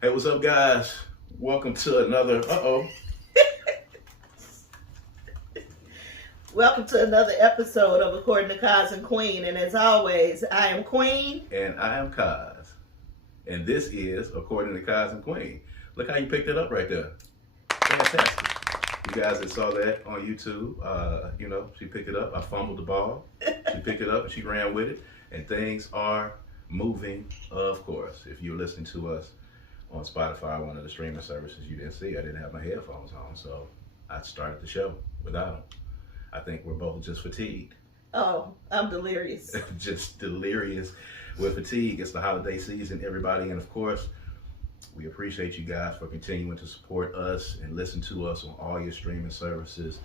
Hey, what's up, guys? Welcome to another. Welcome to another episode of According to Kaz and Queen. And as always, I am Queen. And I am Kaz. And this is According to Kaz and Queen. Look how you picked it up right there. Fantastic. You guys that saw that on YouTube, she picked it up. I fumbled the ball. She picked it up and she ran with it. And things are moving, of course. If you're listening to us on Spotify, one of the streaming services you didn't see, I didn't have my headphones on. So I started the show without them. I think we're both just fatigued. Oh, I'm delirious. Just delirious with fatigue. It's the holiday season, everybody. And of course, we appreciate you guys for continuing to support us and listen to us on all your streaming services.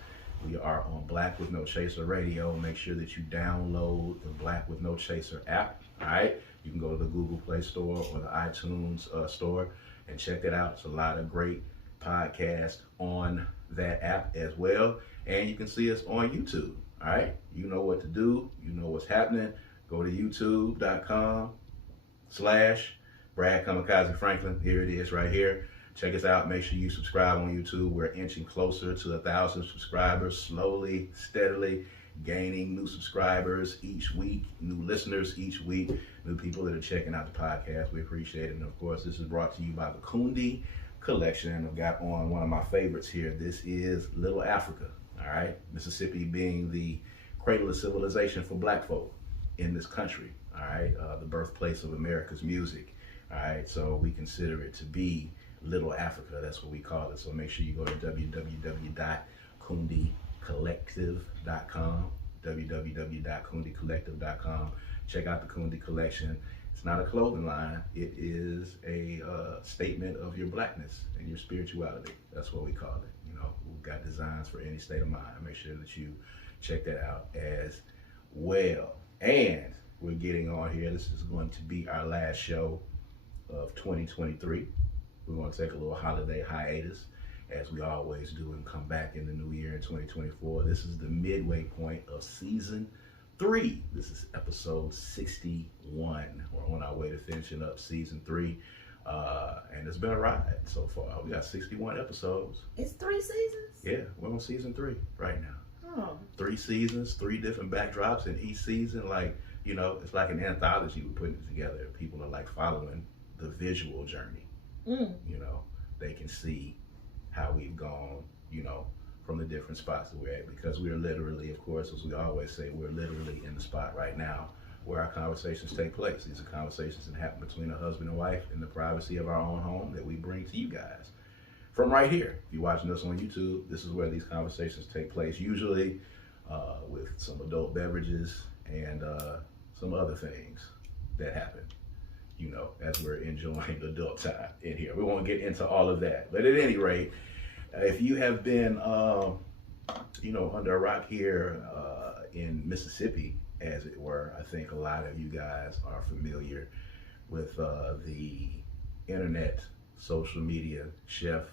We are on Black with No Chaser Radio. Make sure that you download the Black with No Chaser app. All right. You can go to the Google Play Store or the iTunes store and check it out. It's a lot of great podcasts on that app as well. And you can see us on YouTube. All right. You know what to do. You know what's happening. Go to youtube.com/Brad Kamikaze Franklin. Here it is right here. Check us out. Make sure you subscribe on YouTube. We're inching closer to 1,000 subscribers, slowly, steadily gaining new subscribers each week, new listeners each week, new people that are checking out the podcast. We appreciate it. And of course, this is brought to you by the Kundi Collection. I've got on one of my favorites here. This is Little Africa. All right. Mississippi being the cradle of civilization for black folk in this country. All right. The birthplace of America's music. All right. So we consider it to be Little Africa. That's what we call it. So make sure you go to www.kundicollective.com, www.kundicollective.com. Check out the Kundi Collection. It's not a clothing line. It is a statement of your blackness and your spirituality. That's what we call it. You know, we've got designs for any state of mind. Make sure that you check that out as well. And we're getting on here. This is going to be our last show of 2023. We're going to take a little holiday hiatus, as we always do, and come back in the new year in 2024. This is the midway point of season 3. This is episode 61. We're on our way to finishing up season 3. And it's been a ride so far. We got 61 episodes. It's 3 seasons? Yeah, we're on season 3 right now. Oh. 3 seasons, 3 different backdrops in each season. Like, you know, it's like an anthology we're putting together. People are like following the visual journey. You know, they can see how we've gone, you know, from the different spots that we're at, because we're literally, of course, as we always say, we're literally in the spot right now where our conversations take place. These are conversations that happen between a husband and wife in the privacy of our own home that we bring to you guys from right here. If you're watching us on YouTube, this is where these conversations take place, usually with some adult beverages and some other things that happen, you know, as we're enjoying adult time in here. We won't get into all of that. But at any rate, if you have been, under a rock here in Mississippi, as it were, I think a lot of you guys are familiar with the internet, social media chef,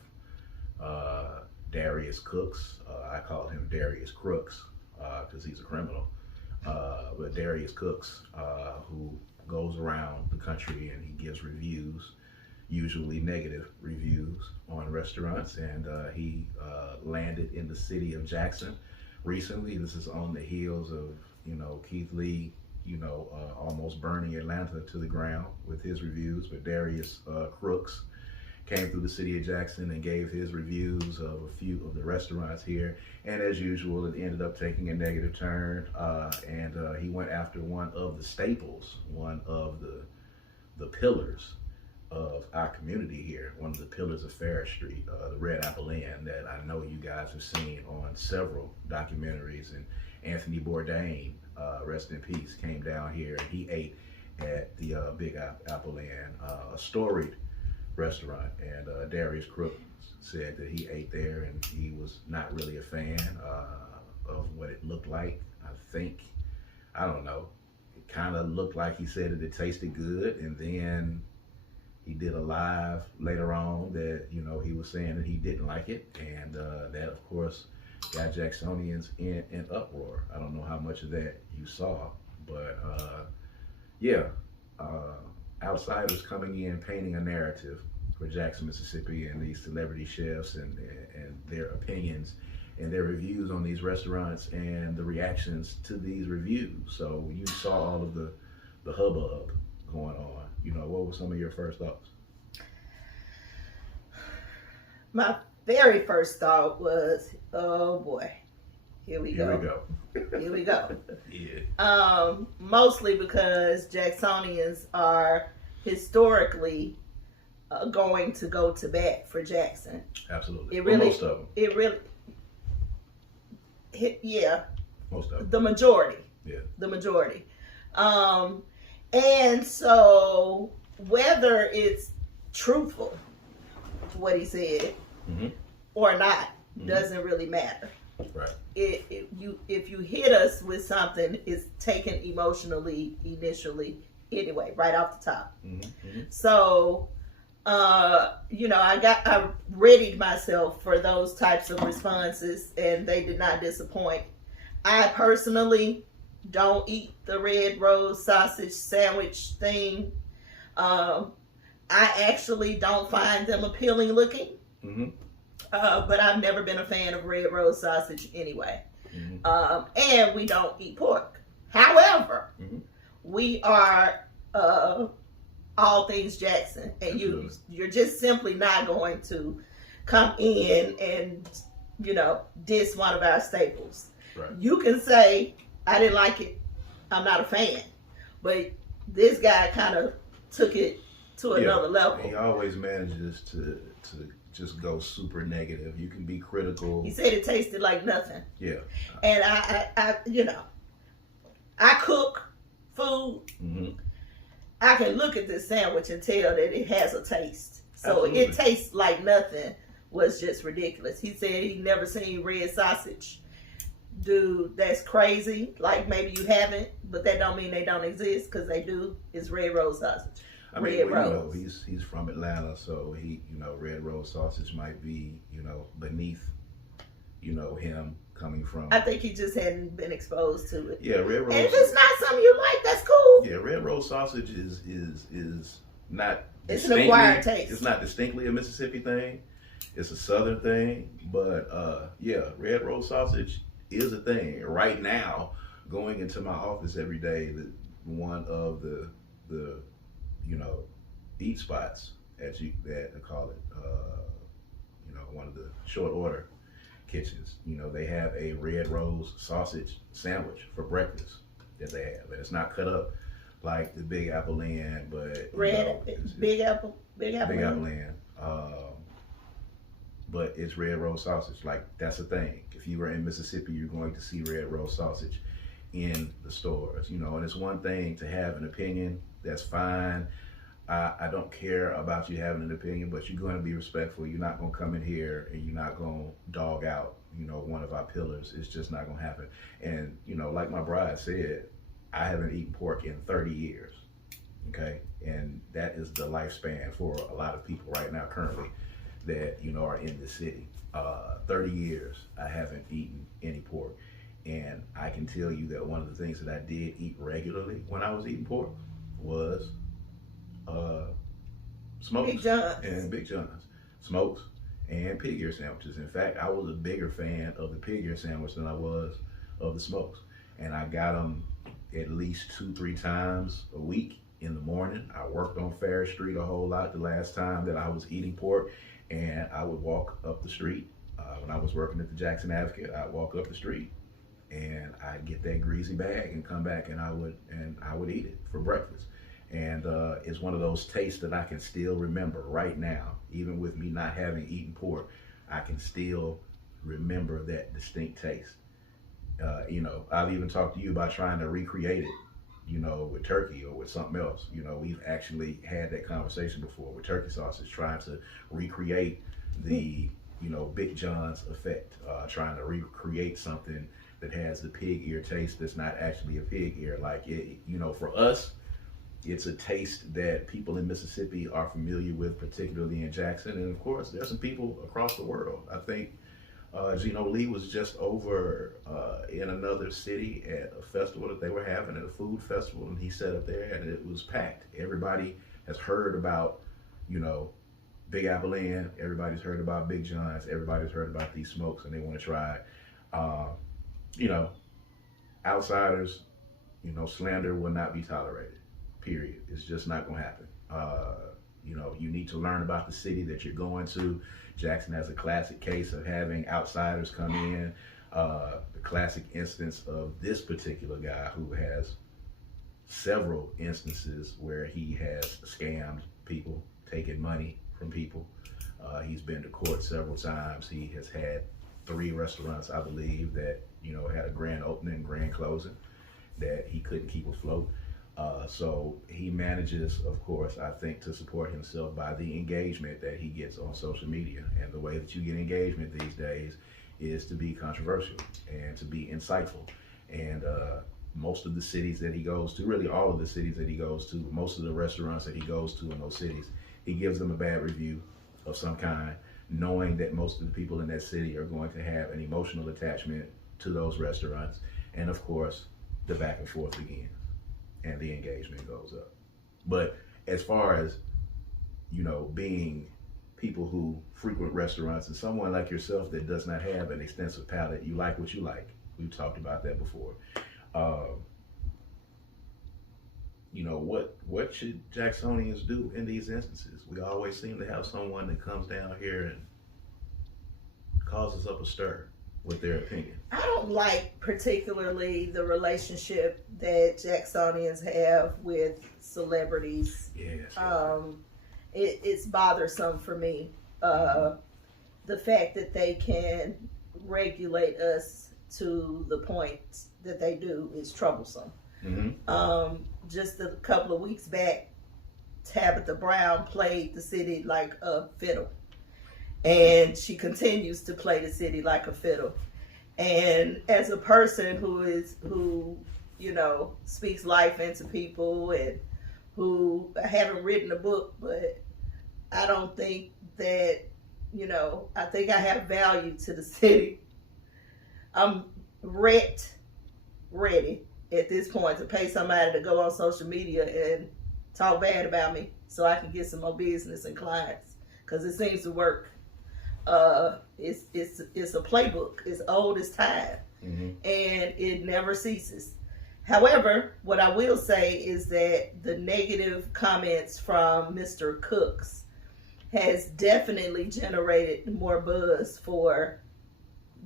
Darius Cooks. I call him Darius Crooks because he's a criminal. But Darius Cooks, who goes around the country and he gives reviews, usually negative reviews on restaurants, and he landed in the city of Jackson recently. This is on the heels of, Keith Lee, almost burning Atlanta to the ground with his reviews. But Darius Crooks came through the city of Jackson and gave his reviews of a few of the restaurants here. And as usual, it ended up taking a negative turn. And he went after one of the staples, one of the pillars of our community here, one of the pillars of Ferris Street, the Red Apple Inn, that I know you guys have seen on several documentaries. And Anthony Bourdain, rest in peace, came down here and he ate at the Big Apple Inn, a storied restaurant. And Darius Crooks said that he ate there and he was not really a fan of what it looked like. I don't know, it kind of looked like he said that it tasted good, and then he did a live later on that, he was saying that he didn't like it, and that of course got Jacksonians in an uproar. I don't know how much of that you saw, but outsiders coming in, painting a narrative for Jackson, Mississippi, and these celebrity chefs and their opinions and their reviews on these restaurants and the reactions to these reviews. So you saw all of the hubbub going on. You know, what were some of your first thoughts? My very first thought was, oh boy, here we go. Here we go. Yeah. Mostly because Jacksonians are historically going to go to bat for Jackson. Absolutely. It really, most of them. It really, yeah. Most of them. The majority. Yeah. The majority. And so whether it's truthful, what he said, mm-hmm. or not, mm-hmm. doesn't really matter. Right. If you hit us with something, it's taken emotionally initially anyway, right off the top. Mm-hmm. Mm-hmm. So, I readied myself for those types of responses, and they did not disappoint. I personally don't eat the red rose sausage sandwich thing. I actually don't find them appealing looking. Mm-hmm. But I've never been a fan of red rose sausage anyway. Mm-hmm. And we don't eat pork. However, mm-hmm. we are all things Jackson, and you're just simply not going to come in and diss one of our staples. Right. You can say I didn't like it, I'm not a fan, but this guy kind of took it to another level. He always manages to just go super negative. You can be critical. He said it tasted like nothing. Yeah. And I cook food. Mm-hmm. I can look at this sandwich and tell that it has a taste. So Absolutely. It tastes like nothing was just ridiculous. He said he never seen red sausage. Dude, that's crazy. Like, maybe you haven't, but that don't mean they don't exist, because they do. It's red rose sausage. He's from Atlanta, so red rose sausage might be, beneath, him coming from. I think he just hadn't been exposed to it. Yeah, red rose. And if it's not something you like, that's cool. Yeah, red rose sausage is not. It's an acquired taste. It's not distinctly a Mississippi thing. It's a Southern thing, but red rose sausage is a thing right now. Going into my office every day, one of the eat spots that I call it, one of the short order kitchens. They have a red rose sausage sandwich for breakfast that they have, and it's not cut up like the Big Apple Inn, but Big Apple Inn. But it's red rose sausage. Like, that's a thing. If you were in Mississippi, you're going to see red rose sausage in the stores. And it's one thing to have an opinion. That's fine. I don't care about you having an opinion, but you're going to be respectful. You're not going to come in here and you're not going to dog out, one of our pillars. It's just not going to happen. And, like my bride said, I haven't eaten pork in 30 years. Okay. And that is the lifespan for a lot of people right now currently that, are in the city. 30 years, I haven't eaten any pork. And I can tell you that one of the things that I did eat regularly when I was eating pork was smokes and Big John's. Smokes and pig ear sandwiches. In fact, I was a bigger fan of the pig ear sandwich than I was of the smokes. And I got them at least 2-3 times a week in the morning. I worked on Fair Street a whole lot the last time that I was eating pork. And I would walk up the street. When I was working at the Jackson Advocate, I'd walk up the street and I'd get that greasy bag and come back and I would eat it for breakfast. And it's one of those tastes that I can still remember right now. Even with me not having eaten pork, I can still remember that distinct taste. I've even talked to you about trying to recreate it, with turkey or with something else. We've actually had that conversation before with turkey sausage, trying to recreate the, Big John's effect, trying to recreate something that has the pig ear taste that's not actually a pig ear. Like, it, for us, it's a taste that people in Mississippi are familiar with, particularly in Jackson. And of course, there's some people across the world. I think Gino Lee was just over in another city at a festival that they were having, at a food festival, and he sat up there and it was packed. Everybody has heard about, Big Apple Inn, everybody's heard about Big John's, everybody's heard about these smokes, and they want to try it. You know, outsiders, you know, slander will not be tolerated. Period. It's just not going to happen. You know, you need to learn about the city that you're going to. Jackson has a classic case of having outsiders come in. The classic instance of this particular guy who has several instances where he has scammed people, taken money from people. He's been to court several times. He has had 3 restaurants, I believe, that, you know, had a grand opening, grand closing that he couldn't keep afloat. So he manages, of course, I think, to support himself by the engagement that he gets on social media. And the way that you get engagement these days is to be controversial and to be insightful. And most of the cities that he goes to, really all of the cities that he goes to, most of the restaurants that he goes to in those cities, he gives them a bad review of some kind, knowing that most of the people in that city are going to have an emotional attachment to those restaurants. And of course, the back and forth begins and the engagement goes up. But as far as, you know, being people who frequent restaurants and someone like yourself that does not have an extensive palate, you like what you like. We've talked about that before. You know, what should Jacksonians do in these instances? We always seem to have someone that comes down here and causes up a stir with their opinion. I don't like particularly the relationship that Jacksonians have with celebrities. Yes. It's bothersome for me. The fact that they can regulate us to the point that they do is troublesome. Mm-hmm. Just a couple of weeks back, Tabitha Brown played the city like a fiddle. And she continues to play the city like a fiddle. And as a person who you know, speaks life into people and who I haven't written a book, but I don't think that, you know, I think I have value to the city. I'm ready at this point to pay somebody to go on social media and talk bad about me so I can get some more business and clients, because it seems to work. It's a playbook. It's old as time, mm-hmm. and it never ceases. However, what I will say is that the negative comments from Mr. Cooks has definitely generated more buzz for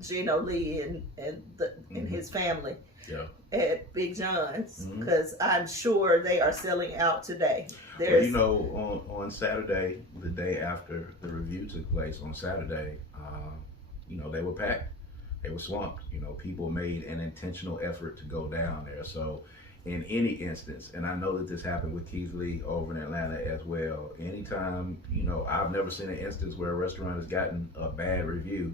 Gino Lee and mm-hmm. his family. Yeah. At Big John's, mm-hmm. because I'm sure they are selling out today. Well, you know, on Saturday, the day after the review took place on Saturday, you know, they were packed. They were swamped. You know, people made an intentional effort to go down there. So in any instance, and I know that this happened with Keith Lee over in Atlanta as well, anytime, you know, I've never seen an instance where a restaurant has gotten a bad review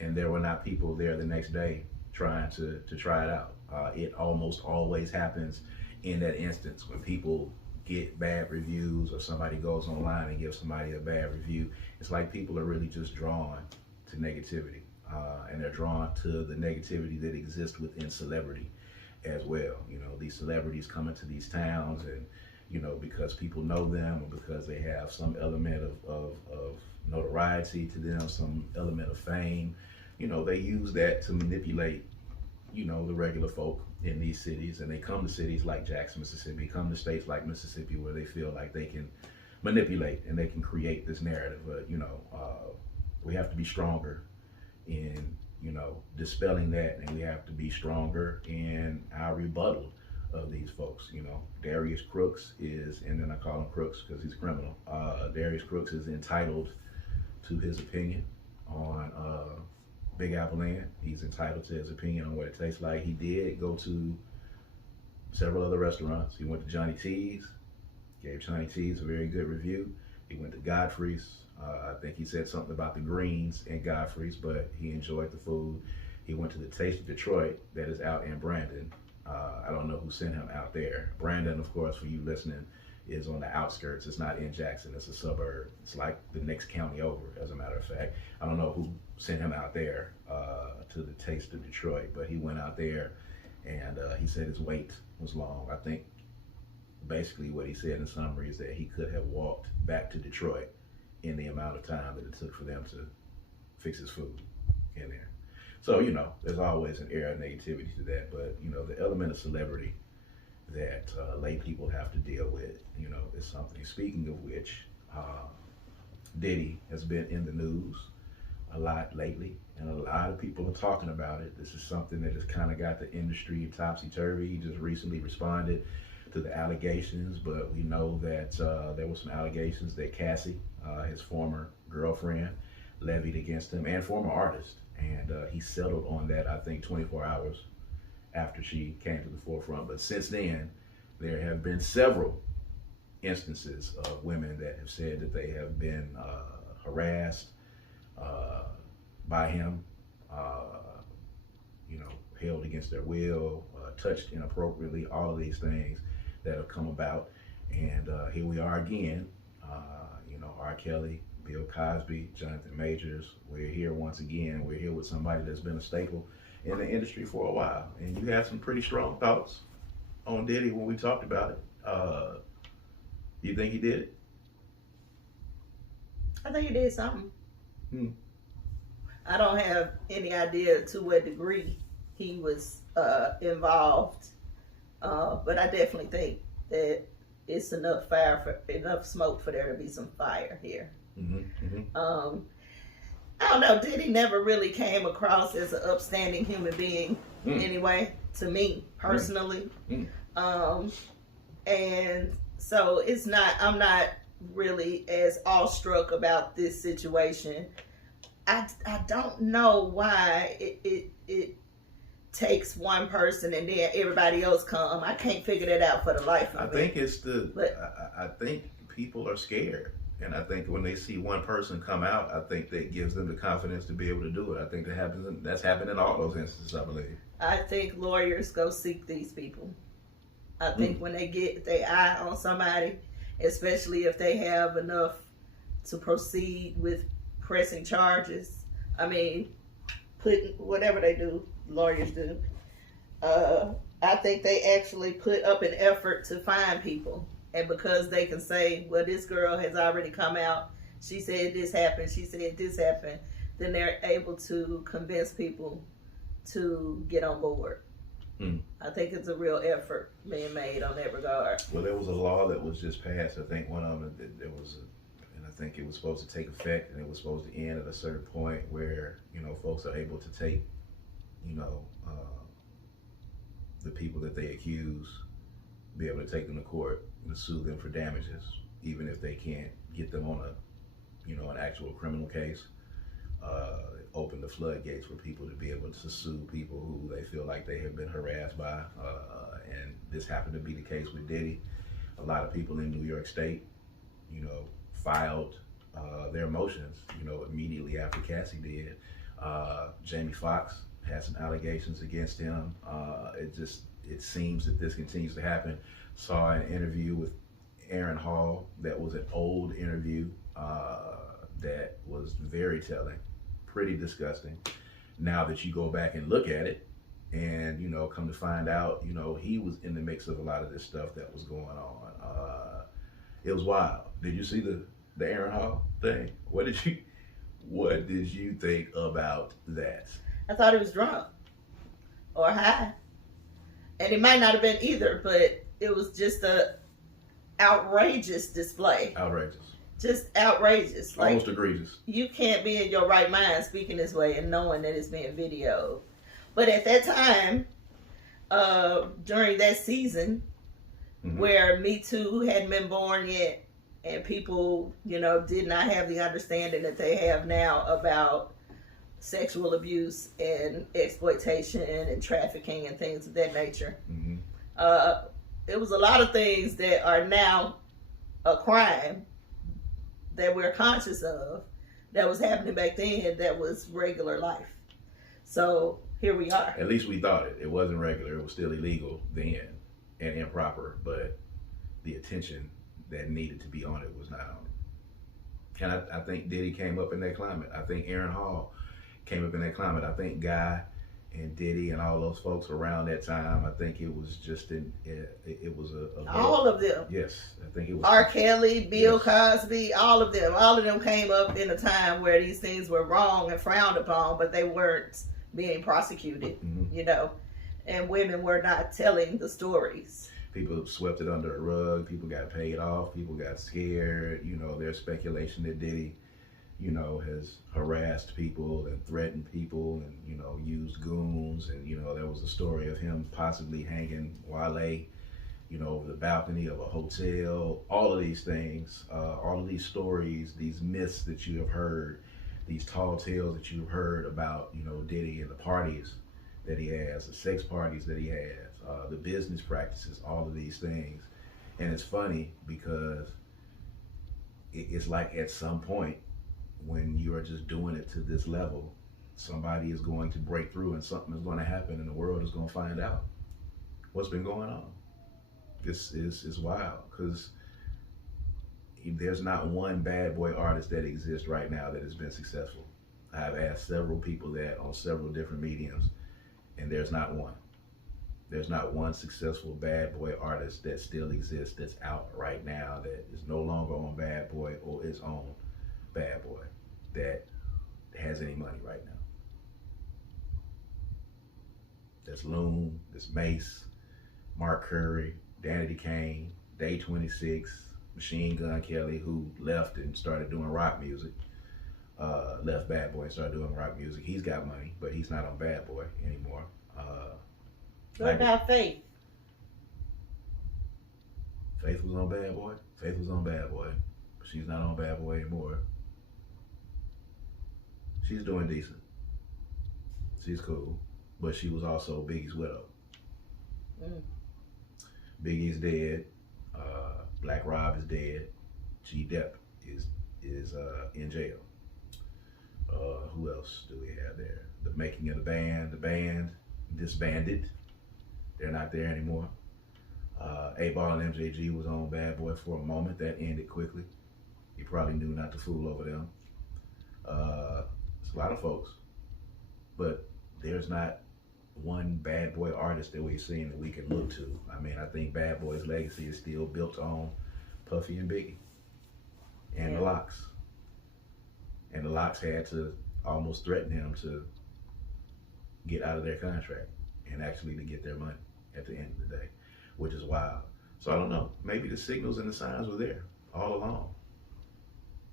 and there were not people there the next day trying to try it out. It almost always happens in that instance when people get bad reviews or somebody goes online and gives somebody a bad review. It's like people are really just drawn to negativity, and they're drawn to the negativity that exists within celebrity as well. You know, these celebrities come into these towns and, you know, because people know them or because they have some element of notoriety to them, some element of fame, you know, they use that to manipulate, you know, the regular folk in these cities, and they come to cities like Jackson, Mississippi, come to states like Mississippi where they feel like they can manipulate and they can create this narrative. But, you know, we have to be stronger in, you know, dispelling that, and we have to be stronger in our rebuttal of these folks. You know, Darius Cooks is, and then I call him Crooks because he's a criminal. Darius Cooks is entitled to his opinion on Big Apple Inn. He's entitled to his opinion on what it tastes like. He did go to several other restaurants. He went to Johnny T's, gave Johnny T's a very good review. He went to Godfrey's. I think he said something about the greens in Godfrey's, but he enjoyed the food. He went to the Taste of Detroit that is out in Brandon. I don't know who sent him out there. Brandon, of course, for you listening, is on the outskirts. It's not in Jackson. It's a suburb. It's like the next county over, as a matter of fact. I don't know who sent him out there to the Taste of Detroit, but he went out there and he said his wait was long. I think basically what he said in summary is that he could have walked back to Detroit in the amount of time that it took for them to fix his food in there. So, there's always an air of negativity to that, but, the element of celebrity that lay people have to deal with, is something. Speaking of which, Diddy has been in the news a lot lately, and a lot of people are talking about it. This is something that has kind of got the industry topsy-turvy. He just recently responded to the allegations, but we know that there were some allegations that Cassie, his former girlfriend, levied against him, and former artist, and he settled on that, I think, 24 hours after she came to the forefront. But since then, there have been several instances of women that have said that they have been harassed by him, held against their will, touched inappropriately, all of these things that have come about. And here we are again, R. Kelly, Bill Cosby, Jonathan Majors. We're here once again. We're here with somebody that's been a staple in the industry for a while. And you had some pretty strong thoughts on Diddy when we talked about it. You think he did it? I think he did something. I don't have any idea to what degree he was involved, but I definitely think that it's enough smoke for there to be some fire here. I don't know. Diddy never really came across as an upstanding human being, anyway, to me personally. And so I'm not really as awestruck about this situation. I don't know why it takes one person and then everybody else come. I can't figure that out for the life of me. I think I think people are scared. And I think when they see one person come out, I think that gives them the confidence to be able to do it. I think that's happened in all those instances, I believe. I think lawyers go seek these people. I think when they get their eye on somebody, especially if they have enough to proceed with pressing charges, putting whatever they do, lawyers do, I think they actually put up an effort to find people. And because they can say, well, this girl has already come out, she said this happened, she said this happened, then they're able to convince people to get on board. I think it's a real effort being made on that regard. Well, there was a law that was just passed. I think one of them, and I think it was supposed to take effect, and it was supposed to end at a certain point where, folks are able to take, the people that they accuse, be able to take them to court and sue them for damages, even if they can't get them on an actual criminal case. Open the floodgates for people to be able to sue people who they feel like they have been harassed by. And this happened to be the case with Diddy. A lot of people in New York State, filed their motions, immediately after Cassie did. Jamie Foxx had some allegations against him. It seems that this continues to happen. Saw an interview with Aaron Hall that was an old interview that was very telling, pretty disgusting. Now that you go back and look at it and, come to find out, he was in the mix of a lot of this stuff that was going on. It was wild. Did you see the Aaron Hall thing? What did you think about that? I thought he was drunk or high. And it might not have been either, but it was just a outrageous display. Outrageous. Just outrageous. Almost egregious. You can't be in your right mind speaking this way and knowing that it's being videoed. But at that time, during that season, where Me Too hadn't been born yet, and people, did not have the understanding that they have now about sexual abuse and exploitation and trafficking and things of that nature. It was a lot of things that are now a crime that we're conscious of that was happening back then that was regular life. So here we are. At least we thought it. It wasn't regular. It was still illegal then and improper, but the attention that needed to be on it was not on it. And I think Diddy came up in that climate. I think Aaron Hall came up in that climate. I think Guy and Diddy and all those folks around that time. I think it was just it was a all of them. Yes, I think it was R. Kelly, Bill yes. Cosby, all of them. All of them came up in a time where these things were wrong and frowned upon, but they weren't being prosecuted, Mm-hmm. you know, and women were not telling the stories. People swept it under the rug. People got paid off. People got scared. You know, there's speculation that Diddy, you know, has harassed people and threatened people and, you know, used goons. And, you know, there was a story of him possibly hanging Wale, you know, over the balcony of a hotel. All of these things, all of these stories, these myths that you have heard, these tall tales that you've heard about, you know, Diddy and the parties that he has, the sex parties that he has, the business practices, all of these things. And it's funny because it's like at some point when you are just doing it to this level, somebody is going to break through and something is going to happen and the world is going to find out what's been going on. This is wild because there's not one bad boy artist that exists right now that has been successful. I've asked several people that on several different mediums, and there's not one. There's not one successful bad boy artist that still exists that's out right now that is no longer on Bad Boy or is on Bad Boy that has any money right now. That's Loon, that's Mace, Mark Curry, Danity Kane, Day 26, Machine Gun Kelly, who left and started doing rock music. Left Bad Boy and started doing rock music. He's got money, but he's not on Bad Boy anymore. What about Faith? Faith was on Bad Boy. Faith was on Bad Boy, but she's not on Bad Boy anymore. She's doing decent. She's cool, but she was also Biggie's widow. Mm. Biggie's dead. Black Rob is dead. G Depp is in jail. Who else do we have there? The making of the band disbanded. They're not there anymore. 8Ball and MJG was on Bad Boy for a moment. That ended quickly. He probably knew not to fool over them. It's a lot of folks, but there's not one Bad Boy artist that we've seen that we can look to. I mean, I think Bad Boy's legacy is still built on Puffy and Biggie and the Lox. And the Lox had to almost threaten him to get out of their contract and actually to get their money at the end of the day, which is wild. So I don't know. Maybe the signals and the signs were there all along.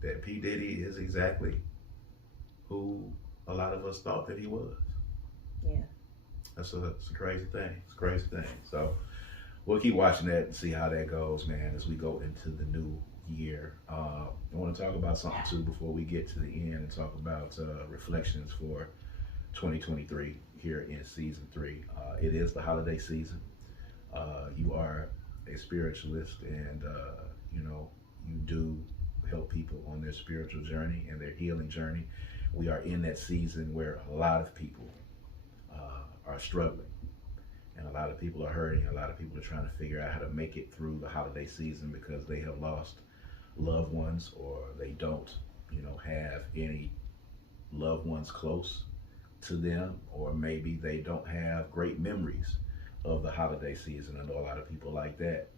That P. Diddy is exactly who a lot of us thought that he was. Yeah. It's a crazy thing. It's a crazy thing. So we'll keep watching that and see how that goes, man, as we go into the new year. I want to talk about something too before we get to the end and talk about reflections for 2023 here in season 3. It is the holiday season. You are a spiritualist, and you know, you do help people on their spiritual journey and their healing journey. We are in that season where a lot of people are struggling, and a lot of people are hurting. A lot of people are trying to figure out how to make it through the holiday season because they have lost loved ones, or they don't, you know, have any loved ones close to them, or maybe they don't have great memories of the holiday season. I know a lot of people like that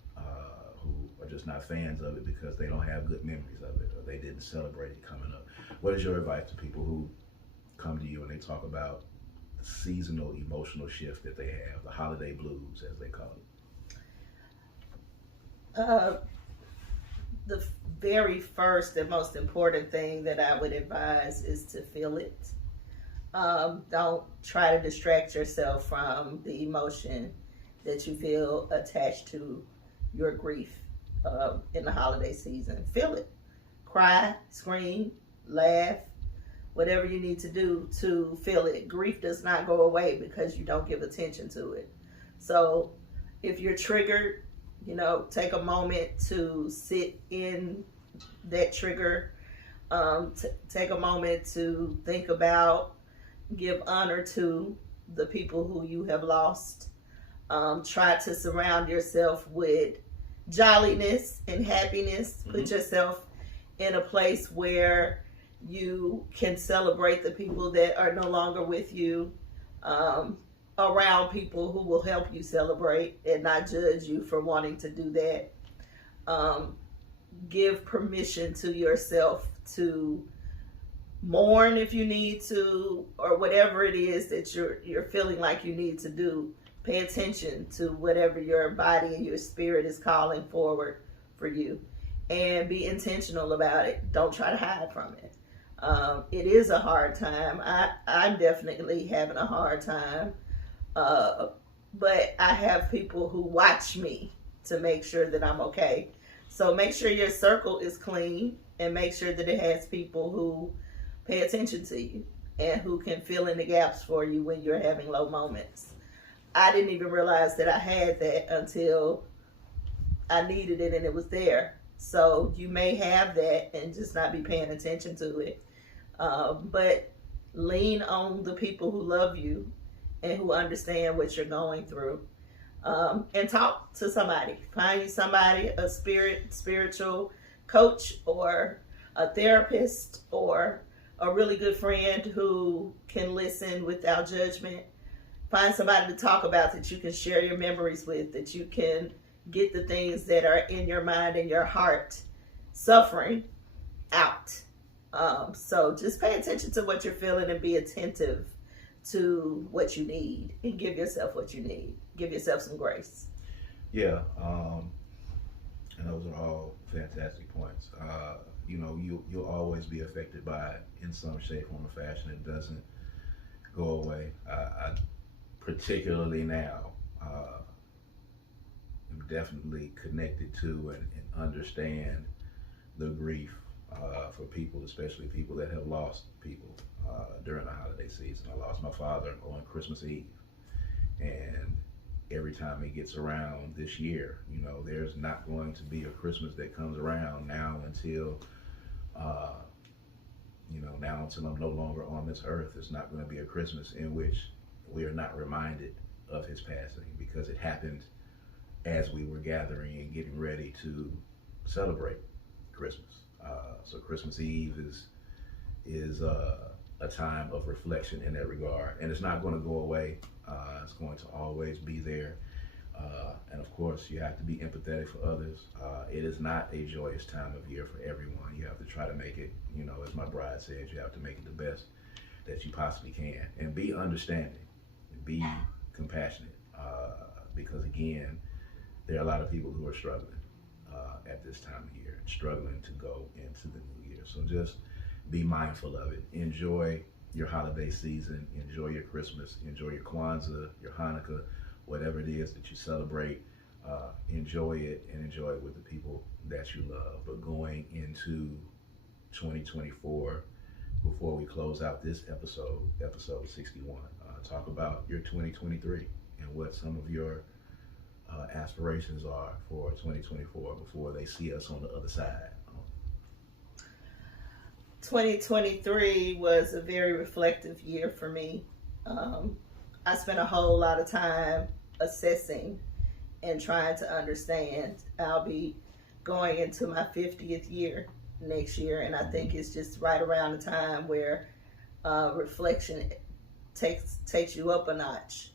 who are just not fans of it because they don't have good memories of it, or they didn't celebrate it coming up. What is your advice to people who come to you and they talk about the seasonal emotional shift that they have, the holiday blues as they call it? The very first and most important thing that I would advise is to feel it. Don't try to distract yourself from the emotion that you feel attached to your grief in the holiday season. Feel it. Cry, scream, laugh, whatever you need to do to feel it. Grief does not go away because you don't give attention to it. So if you're triggered, you know, take a moment to sit in that trigger. Take a moment to think about, give honor to the people who you have lost. Try to surround yourself with jolliness and happiness. Mm-hmm. Put yourself in a place where you can celebrate the people that are no longer with you. around people who will help you celebrate and not judge you for wanting to do that. Give permission to yourself to mourn if you need to, or whatever it is that you're feeling like you need to do. Pay attention to whatever your body and your spirit is calling forward for you, and be intentional about it. Don't try to hide from it. It is a hard time. I'm definitely having a hard time, but I have people who watch me to make sure that I'm okay. So make sure your circle is clean, and make sure that it has people who pay attention to you and who can fill in the gaps for you when you're having low moments. I didn't even realize that I had that until I needed it and it was there. So you may have that and just not be paying attention to it. But lean on the people who love you and who understand what you're going through. And talk to somebody. Find you somebody, a spiritual coach or a therapist or a really good friend who can listen without judgment. Find somebody to talk about that you can share your memories with, that you can get the things that are in your mind and your heart suffering out. So just pay attention to what you're feeling and be attentive to what you need, and give yourself what you need. Give yourself some grace. Yeah, and those are all fantastic points. You'll always be affected by it in some shape, form, or fashion. It doesn't go away. I particularly now am definitely connected to and understand the grief for people, especially people that have lost people during the holiday season. I lost my father on Christmas Eve, and every time it gets around this year, there's not going to be a Christmas that comes around now until I'm no longer on this earth. It's not going to be a Christmas in which we are not reminded of his passing, because it happened as we were gathering and getting ready to celebrate Christmas. So Christmas Eve is a time of reflection in that regard, and it's not going to go away. It's going to always be there, and of course you have to be empathetic for others. It is not a joyous time of year for everyone. You have to try to make it, as my bride says, you have to make it the best that you possibly can, and be understanding, be compassionate, because again, there are a lot of people who are struggling at this time of year, struggling to go into the new year. So just be mindful of it. Enjoy your holiday season. Enjoy your Christmas. Enjoy your Kwanzaa, your Hanukkah, whatever it is that you celebrate. Enjoy it, and enjoy it with the people that you love. But going into 2024, before we close out this episode 61, talk about your 2023 and what some of your aspirations are for 2024 before they see us on the other side. 2023 was a very reflective year for me. I spent a whole lot of time assessing and trying to understand. I'll be going into my 50th year next year, and I think it's just right around the time where reflection takes you up a notch,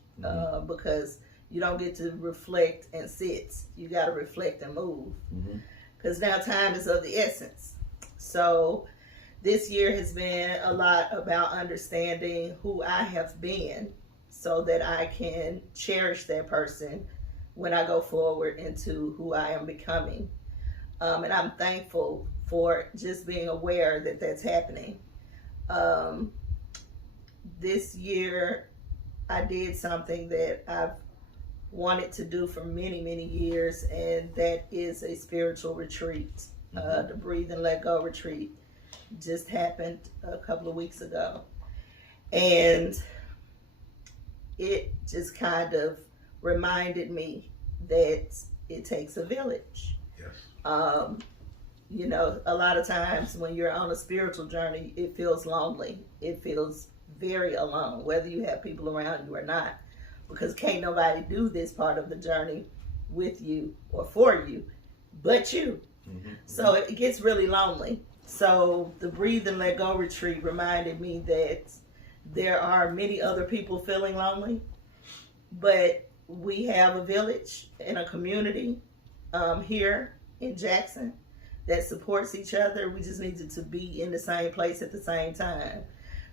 because you don't get to reflect and sit. You got to reflect and move, because now time is of the essence. So this year has been a lot about understanding who I have been, so that I can cherish that person when I go forward into who I am becoming. And I'm thankful for just being aware that that's happening. This year, I did something that I've wanted to do for many, many years, and that is a spiritual retreat. The Breathe and Let Go retreat just happened a couple of weeks ago. And it just kind of reminded me that it takes a village. Yes. A lot of times when you're on a spiritual journey, it feels lonely. It feels very alone, whether you have people around you or not, because can't nobody do this part of the journey with you or for you but you. So it gets really lonely. So the Breathe and Let Go retreat reminded me that there are many other people feeling lonely, but we have a village and a community here in Jackson that supports each other. We just needed to be in the same place at the same time.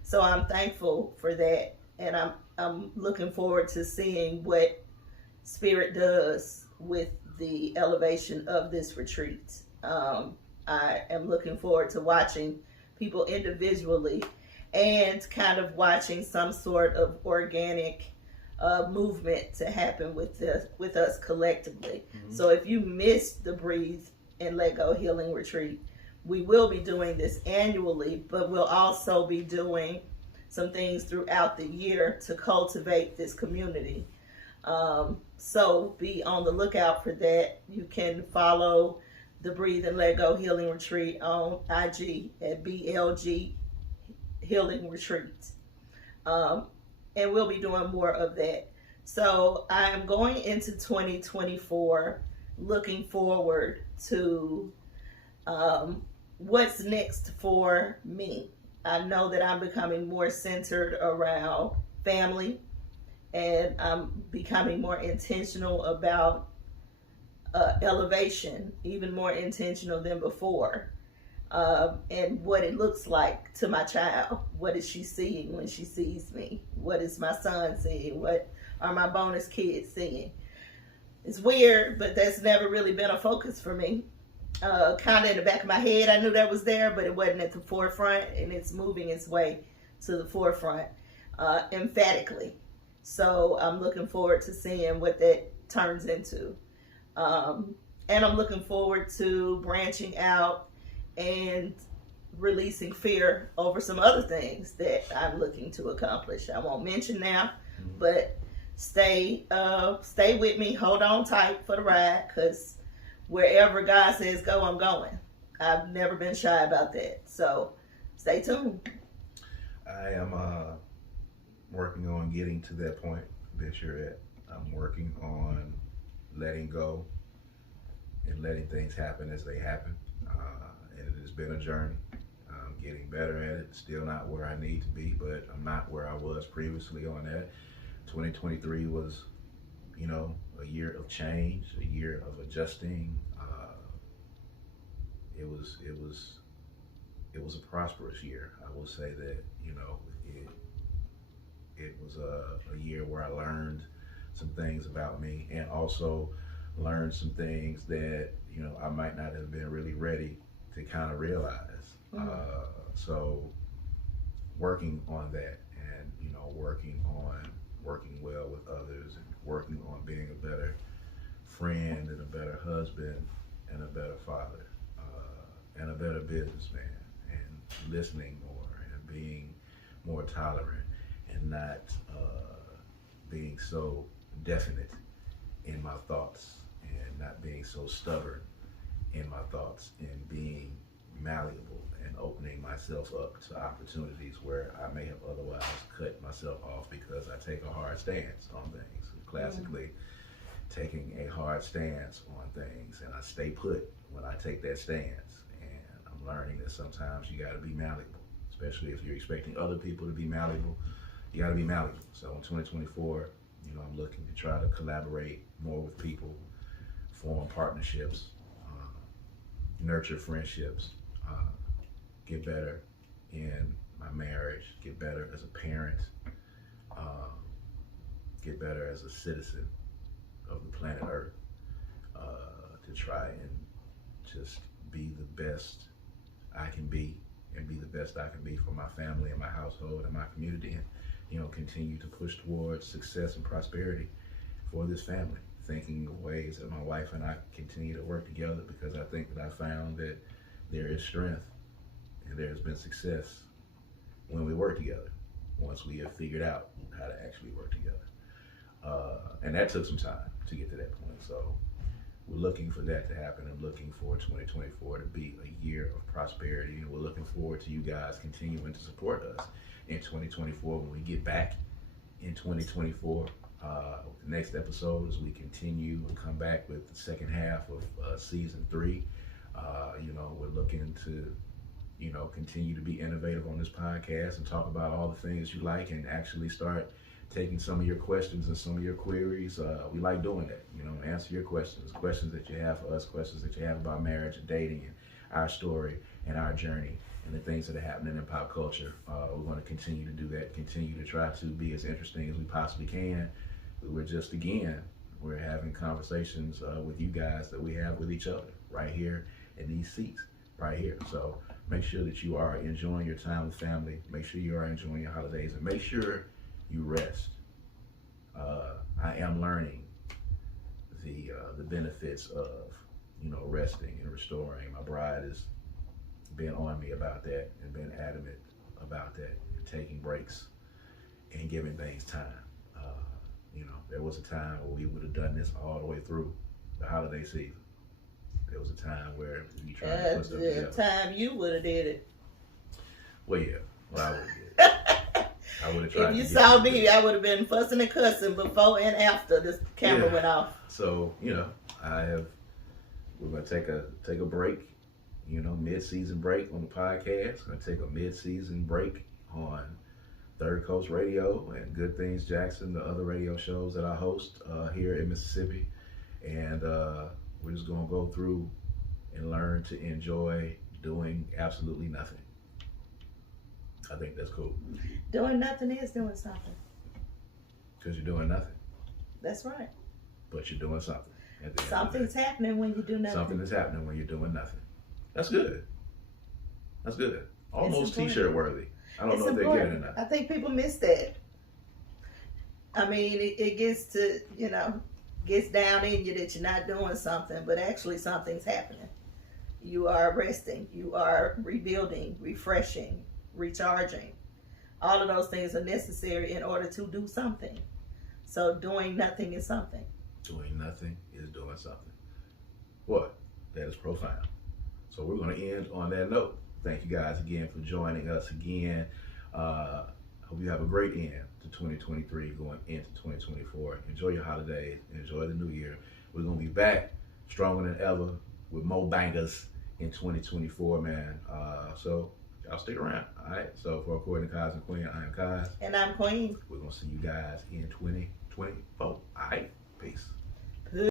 So I'm thankful for that, and I'm looking forward to seeing what Spirit does with the elevation of this retreat. I am looking forward to watching people individually and kind of watching some sort of organic movement to happen with us collectively. Mm-hmm. So if you missed the Breathe and Let Go Healing Retreat, we will be doing this annually, but we'll also be doing some things throughout the year to cultivate this community. So be on the lookout for that. You can follow the Breathe and Let Go Healing Retreat on IG at BLG Healing Retreat. And we'll be doing more of that. So I am going into 2024 looking forward to what's next for me. I know that I'm becoming more centered around family, and I'm becoming more intentional about elevation, even more intentional than before. And what it looks like to my child. What is she seeing when she sees me? What is my son seeing? What are my bonus kids seeing? It's weird, but that's never really been a focus for me. Kind of in the back of my head, I knew that was there, but it wasn't at the forefront, and it's moving its way to the forefront emphatically. So I'm looking forward to seeing what that turns into. And I'm looking forward to branching out and releasing fear over some other things that I'm looking to accomplish. I won't mention now, but stay with me. Hold on tight for the ride, because wherever God says go, I'm going. I've never been shy about that. So stay tuned. I am working on getting to that point that you're at. I'm working on letting go and letting things happen as they happen. And it has been a journey. I'm getting better at it. Still not where I need to be, but I'm not where I was previously on that. 2023 was, a year of change, a year of adjusting. It was a prosperous year. I will say that, it was a year where I learned some things about me, and also learned some things that, I might not have been really ready to kind of realize. Mm-hmm. So working on that, and, working well with others, and working on being a better friend and a better husband and a better father, and a better businessman, and listening more and being more tolerant, and not being so definite in my thoughts, and not being so stubborn in my thoughts, and being malleable and opening myself up to opportunities where I may have otherwise cut myself off because I take a hard stance on things. Classically, taking a hard stance on things, and I stay put when I take that stance. And I'm learning that sometimes you got to be malleable, especially if you're expecting other people to be malleable. You got to be malleable. So in 2024, I'm looking to try to collaborate more with people, form partnerships, nurture friendships, get better in my marriage, get better as a parent, get better as a citizen of the planet Earth, to try and just be the best I can be, and be the best I can be for my family and my household and my community, and continue to push towards success and prosperity for this family, thinking of ways that my wife and I continue to work together, because I think that I found that there is strength and there has been success when we work together, once we have figured out how to actually work together. And that took some time to get to that point. So we're looking for that to happen, and looking for 2024 to be a year of prosperity. And we're looking forward to you guys continuing to support us in 2024 when we get back in 2024. The next episode, as we continue and come back with the second half of season 3. We're looking to continue to be innovative on this podcast and talk about all the things you like and actually start taking some of your questions and some of your queries. We like doing that, answer your questions that you have for us, questions that you have about marriage and dating and our story and our journey and the things that are happening in pop culture. We're going to continue to do that, continue to try to be as interesting as we possibly can. We're having conversations with you guys that we have with each other right here in these seats right here. So make sure that you are enjoying your time with family. Make sure you are enjoying your holidays, and make sure you rest. I am learning the benefits of resting and restoring. My bride has been on me about that and been adamant about that, and taking breaks and giving things time. There was a time where we would have done this all the way through the holiday season. There was a time where we tried to put stuff together. Time you would have did it. Well, yeah. Well, I would have did it. I would have tried. If you saw me, I would have been fussing and cussing before and after this camera went off. So we're gonna take a break. Mid-season break on the podcast. Gonna take a mid-season break on Third Coast Radio and Good Things Jackson, the other radio shows that I host here in Mississippi. And we're just going to go through and learn to enjoy doing absolutely nothing. I think that's cool. Doing nothing is doing something. Because you're doing nothing. That's right. But you're doing something. Something's happening when you do nothing. Something is happening when you're doing nothing. That's good. That's good. Almost t-shirt worthy. I don't know if they're getting it or not. I think people miss that. I mean, it gets to, gets down in you that you're not doing something, but actually something's happening. You are resting. You are rebuilding, refreshing, recharging. All of those things are necessary in order to do something. So doing nothing is something. Doing nothing is doing something. What? That is profound. So we're going to end on that note. Thank you guys again for joining us again. Hope you have a great end to 2023 going into 2024. Enjoy your holidays. Enjoy the new year. We're going to be back stronger than ever with more bangers in 2024, man. So y'all stick around. All right. So for According to Kaz and Queen, I am Kaz. And I'm Queen. We're going to see you guys in 2024. All right. Peace.